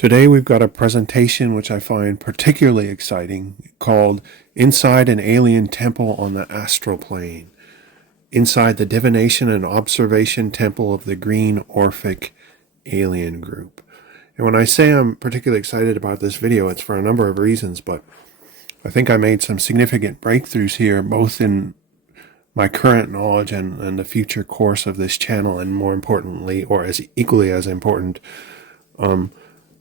Today we've got a presentation which I find particularly exciting called Inside an Alien Temple on the Astral Plane. Inside the Divination and Observation Temple of the Green Orphic Alien Group. And when I say I'm particularly excited about this video, it's for a number of reasons, but I think I made some significant breakthroughs here, both in my current knowledge and the future course of this channel, and more importantly, or as equally as important,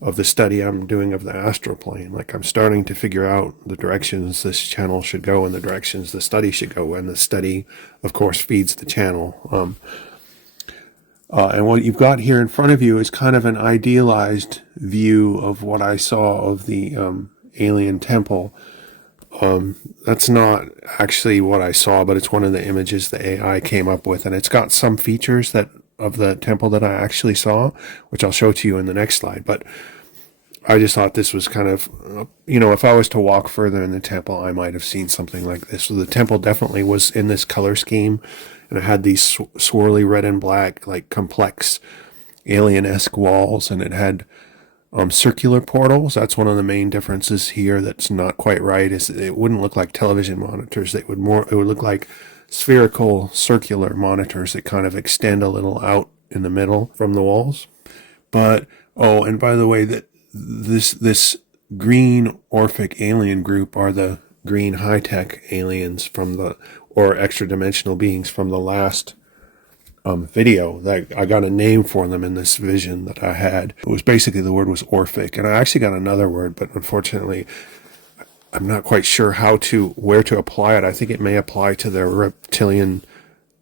of the study I'm doing of the astral plane. Like, I'm starting to figure out the directions this channel should go and the directions the study should go, and the study, of course, feeds the channel. And what you've got here in front of you is kind of an idealized view of what I saw of the alien temple. That's not actually what I saw, but it's one of the images the AI came up with, and it's got some features of the temple that I actually saw, which I'll show to you in the next slide. But I just thought this was kind of, if I was to walk further in the temple, I might have seen something like this. So the temple definitely was in this color scheme, and it had these swirly red and black, like complex alien-esque walls, and it had circular portals. That's one of the main differences here that's not quite right, is it wouldn't look like television monitors. It would look like spherical circular monitors that kind of extend a little out in the middle from the walls. But and by the way, that this green Orphic alien group are the green high-tech aliens or extra-dimensional beings from the last video. That I got a name for them in this vision that I had. It was basically, the word was Orphic, and I actually got another word, but unfortunately I'm not quite sure where to apply it. I think it may apply to their reptilian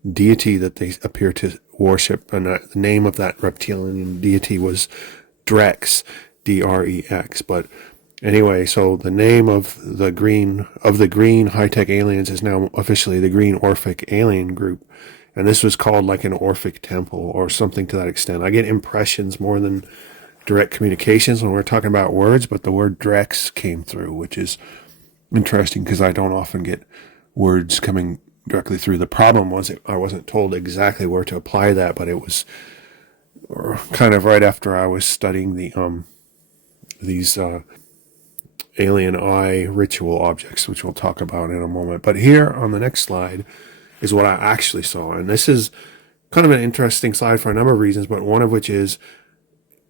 deity that they appear to worship, and the name of that reptilian deity was Drex, D-R-E-X. But anyway, so the name of the green high-tech aliens is now officially the Green Orphic Alien Group, and this was called like an Orphic temple or something to that extent. I get impressions more than direct communications when we're talking about words, but the word Drex came through, which is interesting because I don't often get words coming directly through. The problem was I wasn't told exactly where to apply that, but it was kind of right after I was studying these alien eye ritual objects, which we'll talk about in a moment. But here on the next slide is what I actually saw, and this is kind of an interesting slide for a number of reasons, but one of which is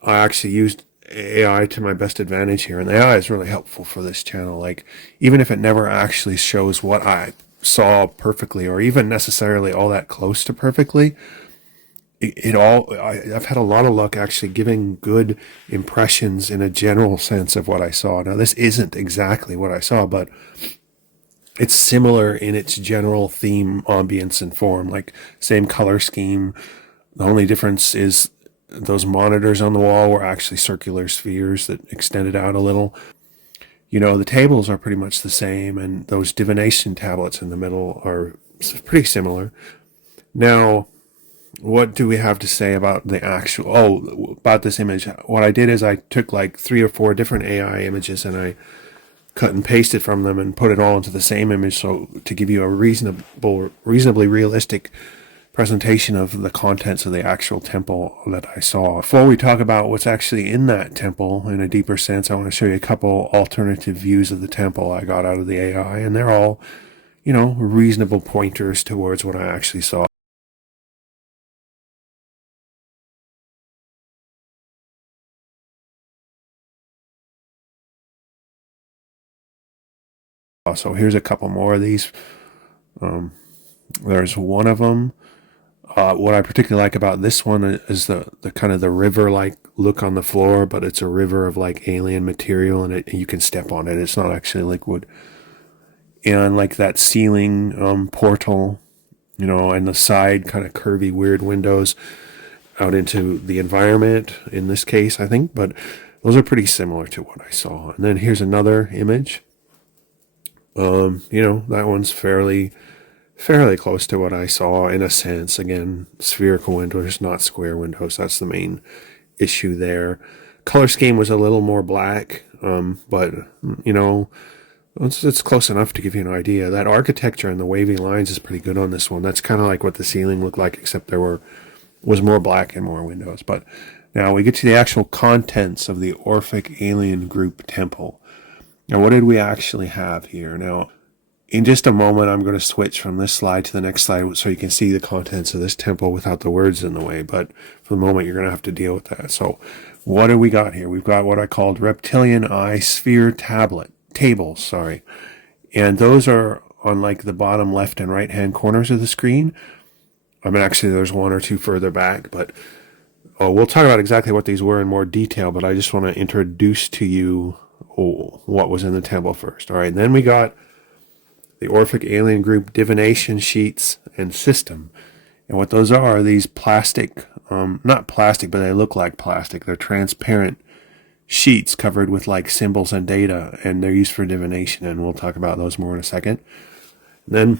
I actually used AI to my best advantage here, and the AI is really helpful for this channel. Like, even if it never actually shows what I saw perfectly, or even necessarily all that close to perfectly, I've had a lot of luck actually giving good impressions in a general sense of what I saw. Now, this isn't exactly what I saw, but it's similar in its general theme, ambience, and form. Like, same color scheme. The only difference is those monitors on the wall were actually circular spheres that extended out a little. The tables are pretty much the same, and those divination tablets in the middle are pretty similar. Now, what do we have to say about about this image? What I did is I took like 3 or 4 different AI images, and I cut and pasted from them and put it all into the same image, so to give you a reasonably realistic presentation of the contents of the actual temple that I saw. Before we talk about what's actually in that temple in a deeper sense, I want to show you a couple alternative views of the temple I got out of the AI, and they're all, reasonable pointers towards what I actually saw. So here's a couple more of these. There's one of them. What I particularly like about this one is the kind of the river-like look on the floor, but it's a river of like alien material, and you can step on it. It's not actually liquid. And like that ceiling portal, and the side kind of curvy, weird windows out into the environment in this case, I think. But those are pretty similar to what I saw. And then here's another image. That one's fairly close to what I saw in a sense. Again, spherical windows, not square windows. That's the main issue there. Color scheme was a little more black, but it's close enough to give you an idea. That architecture and the wavy lines is pretty good on this one. That's kind of like what the ceiling looked like, except there was more black and more windows. But Now we get to the actual contents of the Orphic Alien Group Temple. Now what did we actually have here? Now, in just a moment, I'm going to switch from this slide to the next slide so you can see the contents of this temple without the words in the way. But for the moment, you're going to have to deal with that. So what do we got here? We've got what I called reptilian eye sphere tables. And those are on like the bottom left and right hand corners of the screen. I mean, actually, there's one or two further back, but we'll talk about exactly what these were in more detail. But I just want to introduce to you what was in the temple first. All right, and then we got the Orphic Alien Group divination sheets and system. And what those are these plastic, not plastic, but they look like plastic. They're transparent sheets covered with like symbols and data, and they're used for divination, and we'll talk about those more in a second. Then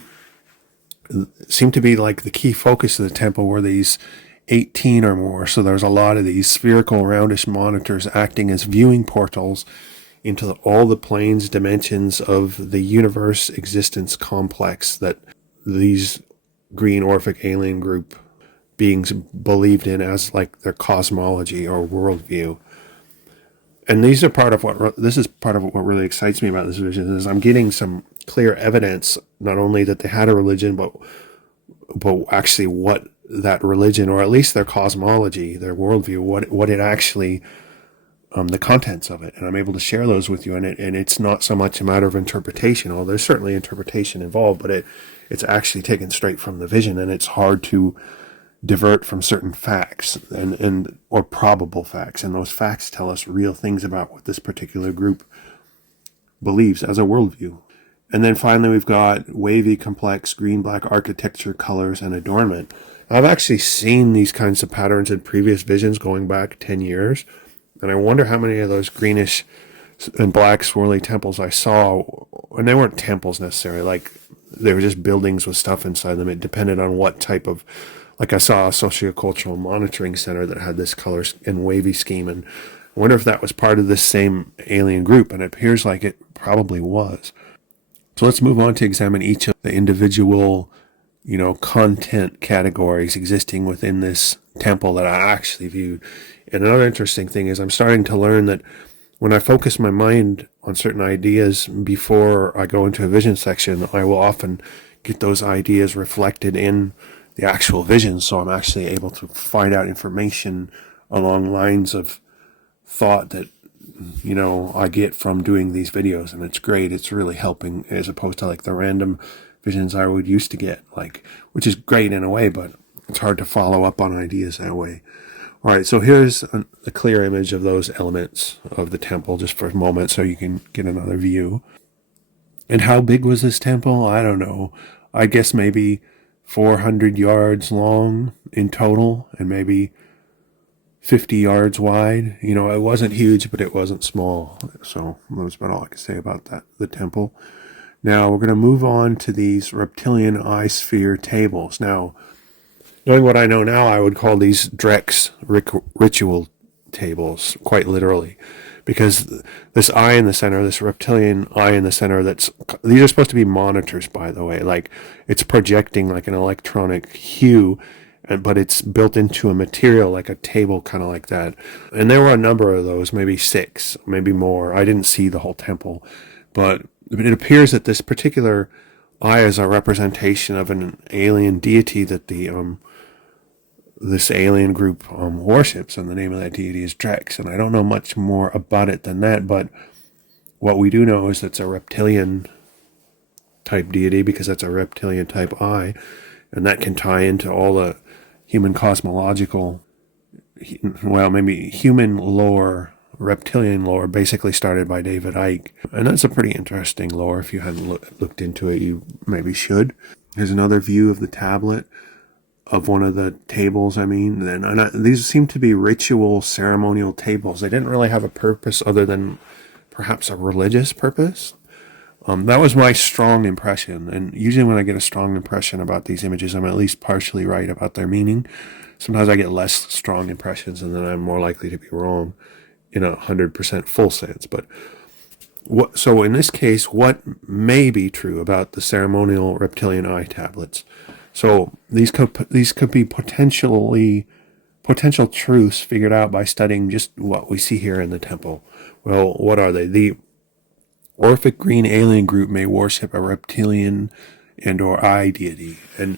seemed to be like the key focus of the temple were these 18 or more. So there's a lot of these spherical roundish monitors acting as viewing portals into all the planes, dimensions of the universe existence complex that these green Orphic alien group beings believed in as like their cosmology or worldview. And this is part of what really excites me about this vision is I'm getting some clear evidence, not only that they had a religion, but actually what that religion, or at least their cosmology, their worldview, what it actually, the contents of it, and I'm able to share those with you. And it's not so much a matter of interpretation, although there's certainly interpretation involved, but it's actually taken straight from the vision, and it's hard to divert from certain facts and or probable facts, and those facts tell us real things about what this particular group believes as a worldview. And then finally, we've got wavy, complex green-black architecture, colors, and adornment. I've actually seen these kinds of patterns in previous visions going back 10 years. And I wonder how many of those greenish and black swirly temples I saw, and they weren't temples necessarily, like they were just buildings with stuff inside them. It depended on what type of, like I saw a sociocultural monitoring center that had this color and wavy scheme. And I wonder if that was part of this same alien group, and it appears like it probably was. So let's move on to examine each of the individual, content categories existing within this temple that I actually viewed. And another interesting thing is I'm starting to learn that when I focus my mind on certain ideas before I go into a vision section, I will often get those ideas reflected in the actual vision. So I'm actually able to find out information along lines of thought that I get from doing these videos, and it's great. It's really helping as opposed to like the random visions I would used to get, which is great in a way, but it's hard to follow up on ideas that way. All right, so here's a clear image of those elements of the temple just for a moment so you can get another view. And how big was this temple? I don't know. I guess maybe 400 yards long in total and maybe 50 yards wide. It wasn't huge, but it wasn't small. So that's about all I can say about that, the temple. Now we're going to move on to these reptilian eye sphere tables. Now, knowing what I know now, I would call these Drex ritual tables, quite literally. Because this eye in the center, this reptilian eye in the center, these are supposed to be monitors, by the way. Like, it's projecting like an electronic hue, but it's built into a material like a table, kind of like that. And there were a number of those, maybe 6, maybe more. I didn't see the whole temple, but it appears that this particular eye is a representation of an alien deity that this alien group worships, and the name of that deity is Drex. And I don't know much more about it than that, but what we do know is it's a reptilian type deity because that's a reptilian type eye, and that can tie into all the human cosmological, maybe human lore, reptilian lore, basically started by David Icke. And that's a pretty interesting lore. If you hadn't looked into it, you maybe should. Here's another view of the tablet of one of the tables, these seem to be ritual, ceremonial tables. They didn't really have a purpose other than perhaps a religious purpose. That was my strong impression, and usually when I get a strong impression about these images, I'm at least partially right about their meaning. Sometimes I get less strong impressions, and then I'm more likely to be wrong in 100% full sense. But so in this case, what may be true about the ceremonial reptilian eye tablets? So these could be potentially potential truths figured out by studying just what we see here in the temple. Well, what are they? The Orphic green alien group may worship a reptilian and or eye deity. And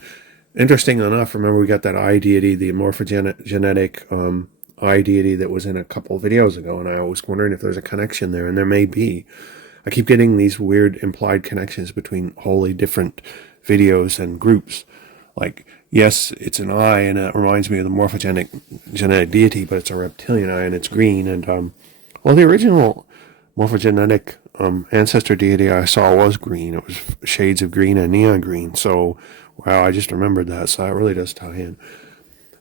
interesting enough, remember we got that eye deity, the morphogenetic eye deity that was in a couple of videos ago, and I was wondering if there's a connection there, and there may be. I keep getting these weird implied connections between wholly different videos and groups. Like, yes, it's an eye, and it reminds me of the morphogenetic deity, but it's a reptilian eye, and it's green. And well, the original morphogenetic ancestor deity I saw was green. It was shades of green and neon green. So, wow, I just remembered that. So that really does tie in.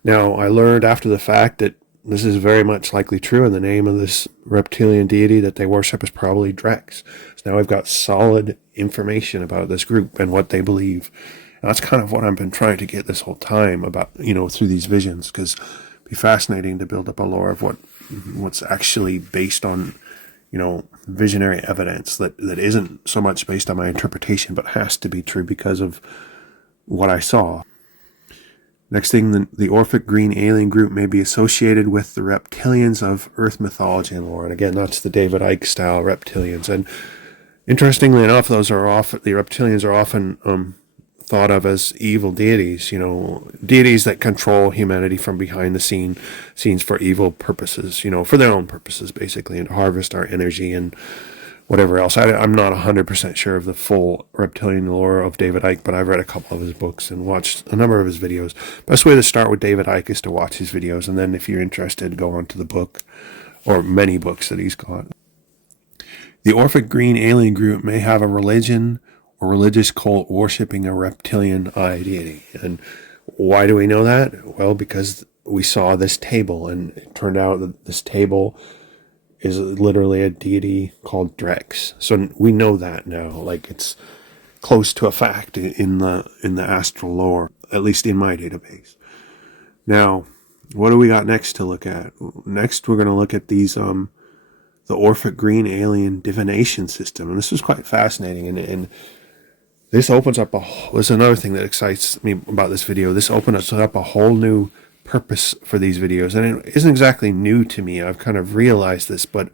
Now, I learned after the fact that this is very much likely true, and the name of this reptilian deity that they worship is probably Drex. So now I've got solid information about this group and what they believe. And that's kind of what I've been trying to get this whole time about, through these visions, because it'd be fascinating to build up a lore of what's actually based on, visionary evidence that isn't so much based on my interpretation, but has to be true because of what I saw. Next thing, the Orphic green alien group may be associated with the reptilians of Earth mythology and lore. And again, that's the David Icke style reptilians. And interestingly enough, the reptilians are often thought of as evil deities, deities that control humanity from behind the scenes for evil purposes, for their own purposes, basically, and to harvest our energy and whatever else. I'm not 100% sure of the full reptilian lore of David Icke, but I've read a couple of his books and watched a number of his videos. Best way to start with David Icke is to watch his videos, and then if you're interested, go on to the book, or many books that he's got. The Orphic green alien group may have a religion or religious cult worshipping a reptilian eye deity. And why do we know that? Well, because we saw this table, and it turned out that this table is literally a deity called Drex. So we know that now. Like, it's close to a fact in the Astral lore, at least in my database. Now, what do we got next to look at? Next, we're going to look at these the Orphic green alien divination system, and this is quite fascinating. And this opens up was another thing that excites me about this video. This opens up a whole new purpose for these videos, and it isn't exactly new to me. I've kind of realized this, but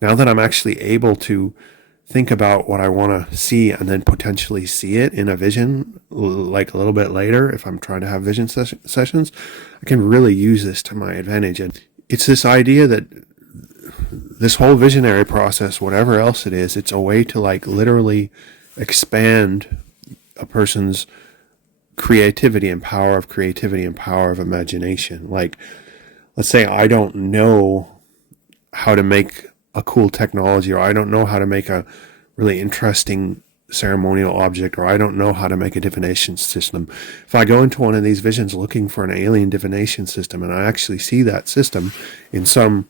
now that I'm actually able to think about what I want to see and then potentially see it in a vision, like a little bit later, if I'm trying to have vision sessions, I can really use this to my advantage. And it's this idea that this whole visionary process, whatever else it is, it's a way to literally expand a person's creativity and power of imagination. Like, let's say I don't know how to make a cool technology, or I don't know how to make a really interesting ceremonial object, or I don't know how to make a divination system. If I go into one of these visions looking for an alien divination system, and I actually see that system in some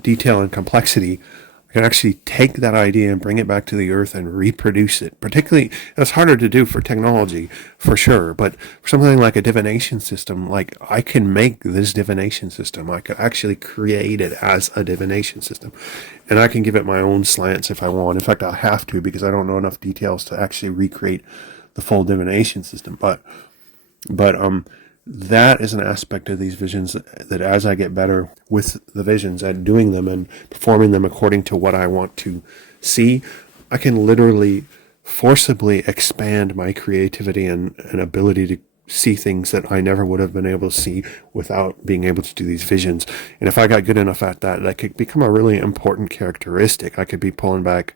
detail and complexity, I can actually take that idea and bring it back to the earth and reproduce it. Particularly, it's harder to do for technology, for sure, but for something like a divination system, like, I can make this divination system. I could actually create it as a divination system, and I can give it my own slants if I want. In fact, I'll have to, because I don't know enough details to actually recreate the full divination system. But that is an aspect of these visions that as I get better with the visions at doing them and performing them according to what I want to see, I can literally forcibly expand my creativity and ability to see things that I never would have been able to see without being able to do these visions. And if I got good enough at that, that could become a really important characteristic. I could be pulling back,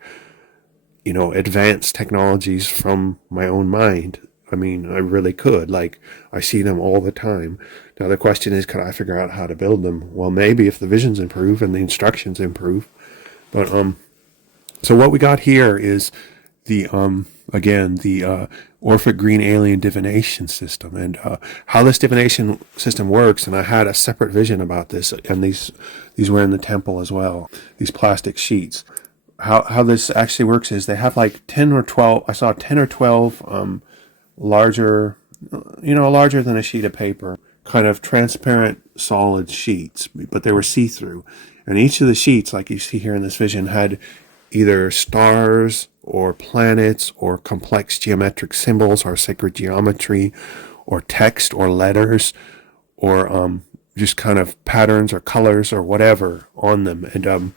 advanced technologies from my own mind. I mean, I really could. Like, I see them all the time. Now, the question is, could I figure out how to build them? Well, maybe if the visions improve and the instructions improve. But, so what we got here is the Orphic green alien divination system, and how this divination system works. And I had a separate vision about this, and these were in the temple as well, these plastic sheets. How this actually works is they have like 10 or 12, I saw 10 or 12, larger than a sheet of paper, kind of transparent solid sheets, but they were see-through. And each of the sheets, like you see here in this vision, had either stars or planets or complex geometric symbols or sacred geometry or text or letters or just kind of patterns or colors or whatever on them. And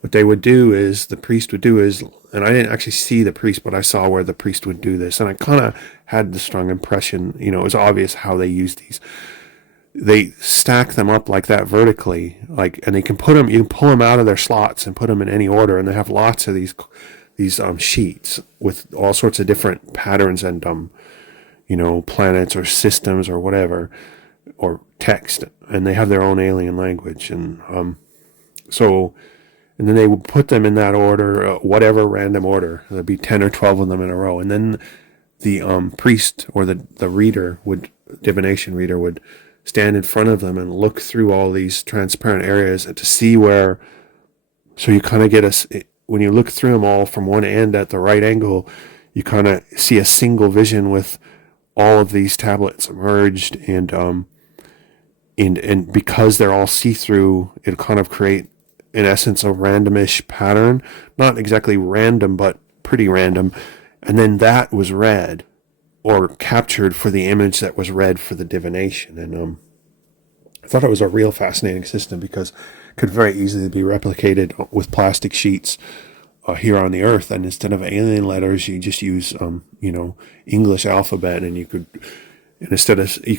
what they would do is, the priest would do is, and I didn't actually see the priest, but I saw where the priest would do this, and I kind of had the strong impression, it was obvious how they used these. They stack them up like that vertically, and they can put them, you can pull them out of their slots and put them in any order, and they have lots of these sheets with all sorts of different patterns and planets or systems or whatever, or text, and they have their own alien language, and and then they would put them in that order, whatever random order. There'd be 10 or 12 of them in a row. And then the priest or the divination reader would stand in front of them and look through all these transparent areas to see where, so you kind of get when you look through them all from one end at the right angle, you kind of see a single vision with all of these tablets merged, and because they're all see-through, it'll kind of create, in essence, a randomish pattern. Not exactly random, but pretty random. And then that was read or captured for the image that was read for the divination. And I thought it was a real fascinating system, because it could very easily be replicated with plastic sheets here on the Earth. And instead of alien letters, you just use, English alphabet, and you could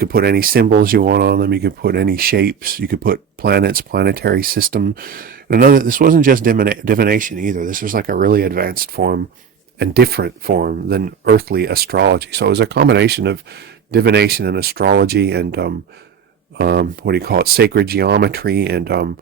put any symbols you want on them. You could put any shapes. You could put planets, planetary system. And this wasn't just divination either. This was like a really advanced form and different form than earthly astrology. So it was a combination of divination and astrology and sacred geometry, and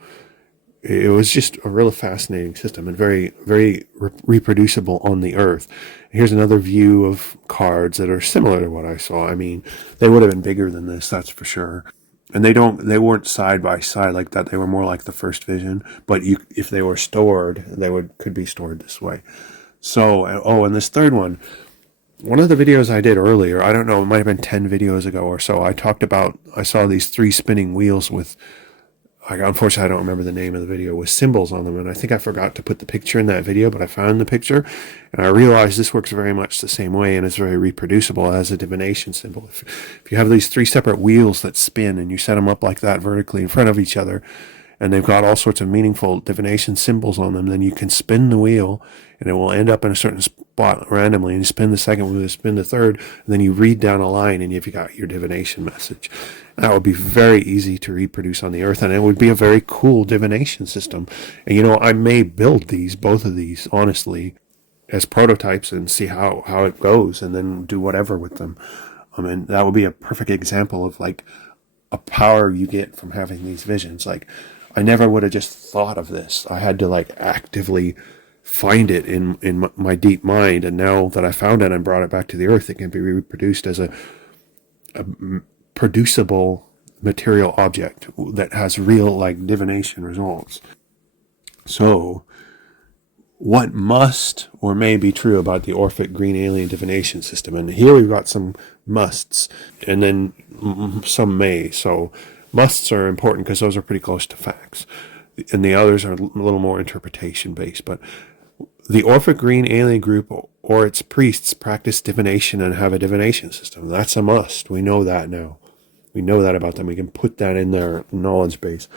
it was just a really fascinating system and very, very reproducible on the Earth. Here's another view of cards that are similar to what I saw. I mean, they would have been bigger than this, that's for sure. And they weren't side by side like that. They were more like the first vision. But if they were stored, could be stored this way. So, and this third one of the videos I did earlier, I don't know, it might have been 10 videos ago or so, I saw these 3 spinning wheels with, unfortunately, I don't remember the name of the video, with symbols on them. And I think I forgot to put the picture in that video, but I found the picture, and I realized this works very much the same way, and it's very reproducible as a divination symbol. If you have these 3 separate wheels that spin, and you set them up like that vertically in front of each other, and they've got all sorts of meaningful divination symbols on them, then you can spin the wheel, and it will end up in a certain spot randomly, and you spin the second wheel, you spin the third, and then you read down a line, and you've got your divination message. That would be very easy to reproduce on the Earth, and it would be a very cool divination system. And I may build both of these, honestly, as prototypes and see how it goes, and then do whatever with them. And that would be a perfect example of like a power you get from having these visions. Like, I never would have just thought of this. I had to like actively find it in my deep mind, and now that I found it and brought it back to the Earth, it can be reproduced as a producible material object that has real like divination results. So what must or may be true about the Orphic green alien divination system? And here we've got some musts, and then some may. So musts are important because those are pretty close to facts, and the others are a little more interpretation based. But the Orphic green alien group or its priests practice divination and have a divination system. That's a must. We know that now. We know that about them. We can put that in their knowledge base.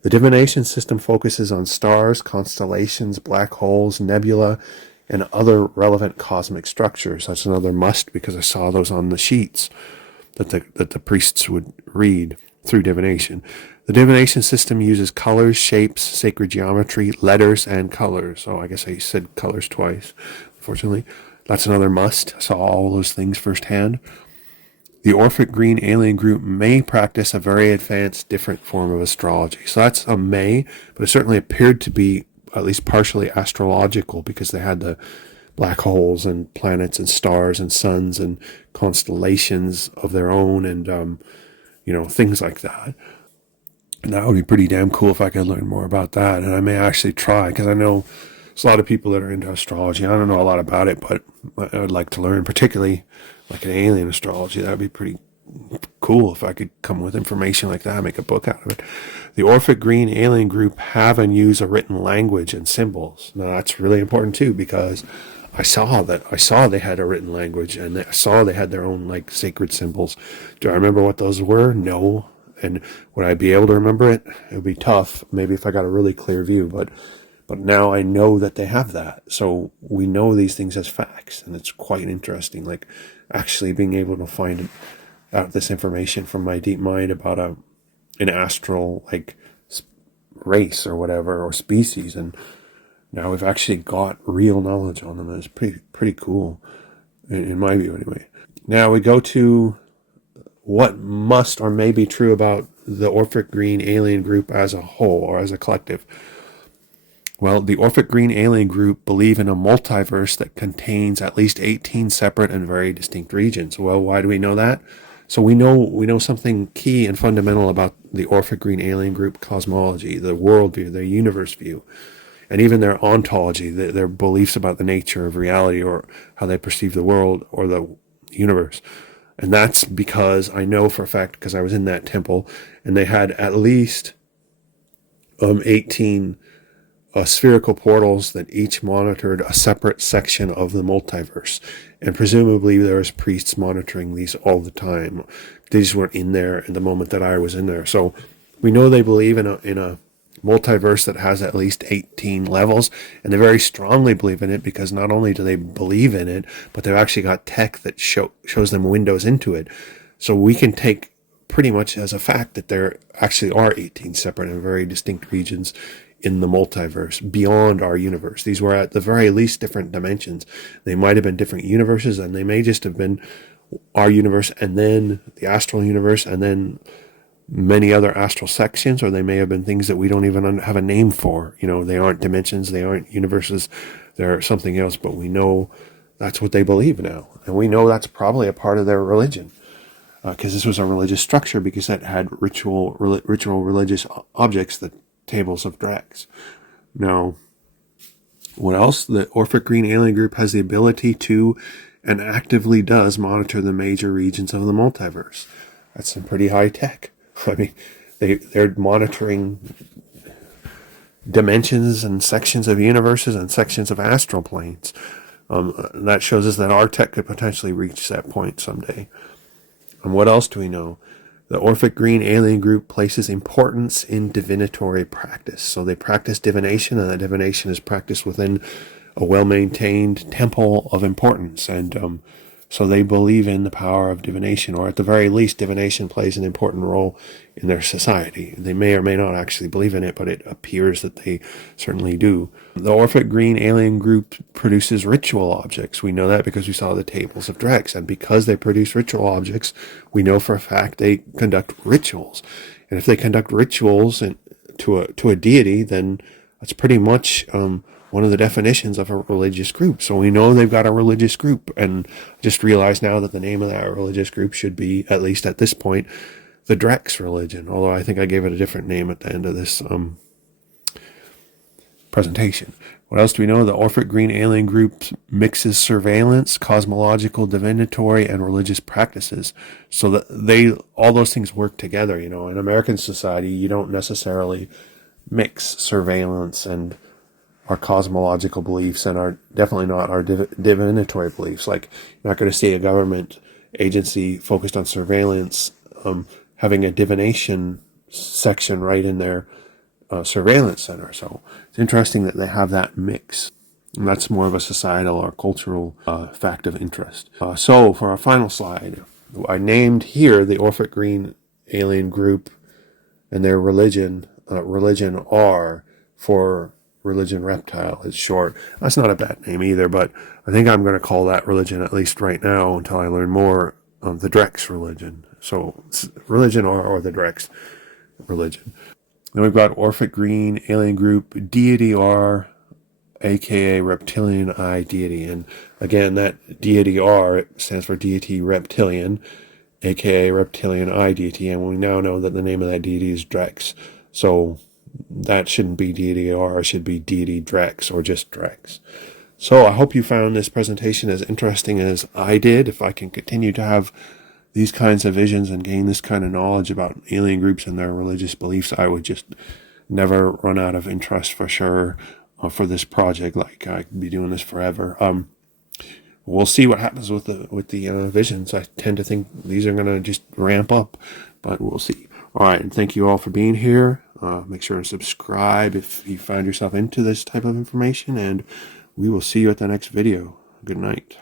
The divination system focuses on stars, constellations, black holes, nebula, and other relevant cosmic structures. That's another must, because I saw those on the sheets that the priests would read through divination. The divination system uses colors, shapes, sacred geometry, letters, and colors. So I guess I said colors twice, unfortunately. That's another must. I saw all those things firsthand. The Orphic green alien group may practice a very advanced, different form of astrology. So that's a may, but it certainly appeared to be at least partially astrological, because they had the black holes and planets and stars and suns and constellations of their own, and things like that. And that would be pretty damn cool if I could learn more about that. And I may actually try, because I know there's a lot of people that are into astrology. I don't know a lot about it, but I would like to learn, particularly like an alien astrology. That would be pretty cool if I could come with information like that and make a book out of it. The Orphic green alien group have and use a written language and symbols. Now that's really important too, because I saw they had a written language, and I saw they had their own like sacred symbols. Do I remember what those were? No. And would I be able to remember it? It would be tough, maybe if I got a really clear view, but now I know that they have that. So we know these things as facts, and it's quite interesting, like actually being able to find out this information from my deep mind about an astral like race or whatever, or species, and now we've actually got real knowledge on them. It's pretty cool, in my view anyway. Now we go to what must or may be true about the Orphic Green alien group as a whole, or as a collective. Well, the Orphic Green alien group believe in a multiverse that contains at least 18 separate and very distinct regions. Well, why do we know that? So we know something key and fundamental about the Orphic Green alien group cosmology, their worldview, their universe view, and even their ontology, their beliefs about the nature of reality, or how they perceive the world or the universe. And that's because I know for a fact, because I was in that temple, and they had at least 18 spherical portals that each monitored a separate section of the multiverse. And presumably there was priests monitoring these all the time. They just weren't in there in the moment that I was in there. So we know they believe in a multiverse that has at least 18 levels, and they very strongly believe in it, because not only do they believe in it, but they've actually got tech that shows them windows into it. So we can take pretty much as a fact that there actually are 18 separate and very distinct regions in the multiverse beyond our universe. These were at the very least different dimensions. They might have been different universes, and they may just have been our universe and then the astral universe and then many other astral sections, or they may have been things that we don't even have a name for. They aren't dimensions, they aren't universes, they're something else, but we know that's what they believe now. And we know that's probably a part of their religion, because this was a religious structure, because it had ritual religious objects, the tables of Drax. Now, what else? The Orphic Green alien group has the ability to, and actively does, monitor the major regions of the multiverse. That's some pretty high tech. I mean, they're monitoring dimensions and sections of universes and sections of astral planes. That shows us that our tech could potentially reach that point someday. And what else do we know? The Orphic Green alien group places importance in divinatory practice. So they practice divination, and that divination is practiced within a well-maintained temple of importance. And so they believe in the power of divination, or at the very least, divination plays an important role in their society. They may or may not actually believe in it, but it appears that they certainly do. The Orphic Green alien group produces ritual objects. We know that because we saw the tables of Drex, and because they produce ritual objects, we know for a fact they conduct rituals. And if they conduct rituals to a deity, then that's pretty much one of the definitions of a religious group. So we know they've got a religious group, and I just realized now that the name of that religious group should be, at least at this point, the Drex religion, although I think I gave it a different name at the end of this presentation. What else do we know? The Orphic Green alien group mixes surveillance, cosmological, divinatory, and religious practices, so that all those things work together. In American society, you don't necessarily mix surveillance and our cosmological beliefs, and definitely not our divinatory beliefs. Like, you're not going to see a government agency focused on surveillance having a divination section right in their surveillance center. So it's interesting that they have that mix. And that's more of a societal or cultural fact of interest. So for our final slide, I named here the Orphic Green alien group and their religion R for Religion Reptile. It's short. That's not a bad name either, but I think I'm going to call that religion, at least right now, until I learn more, the Drex religion. So Religion R, or the Drex religion. Then we've got Orphic Green alien group Deity R, aka Reptilian Eye Deity. And again, that Deity R stands for Deity Reptilian, aka Reptilian Eye Deity. And we now know that the name of that deity is Drex. So that shouldn't be Deity R, it should be Deity Drex, or just Drex. So I hope you found this presentation as interesting as I did. If I can continue to have these kinds of visions and gain this kind of knowledge about alien groups and their religious beliefs, I would just never run out of interest for sure for this project. Like, I could be doing this forever. We'll see what happens with the visions. I tend to think these are going to just ramp up, but we'll see. All right, and thank you all for being here. Make sure to subscribe if you find yourself into this type of information, and we will see you at the next video. Good night.